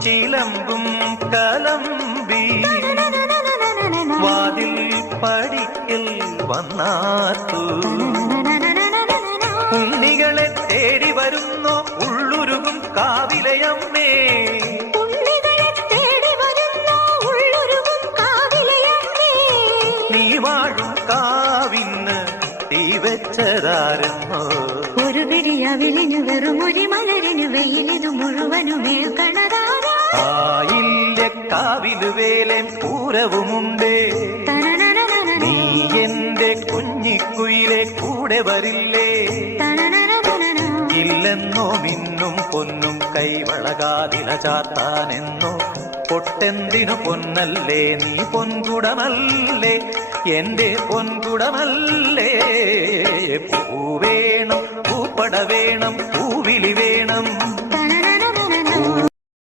ചിലമ്പും കലമ്പി വാതിൽ പടിക്കൽ വന്നാത്തു ഉണ്ണികളെ തേടി വരുന്നോ ഉള്ളുരുകും കാവിലയമ്മേ നീ വാഴും കാവിന് തീ വെച്ചതാരെന്നോ ഒരു പിരിയവിലിനു വെറും ഒരു മലരിനു വെയിലിനു മുഴുവനുമേ കണതാരാ ആയില്ല കാവിലു വേലേം പൂരവുമുണ്ട് നീ എന്റെ കുഞ്ഞിക്കുയിലെ കൂടെ വരില്ലേ ഇല്ലെന്നോ മിന്നും പൊന്നും കൈവളകാതില ചാത്താനെന്നോ പൊട്ടെന്തിനു പൊന്നല്ലേ നീ പൊൻകുടമല്ലേ എന്റെ പൊൻകുടമല്ലേ പൂവേണം പൂപ്പട വേണം പൂവിളി വേണം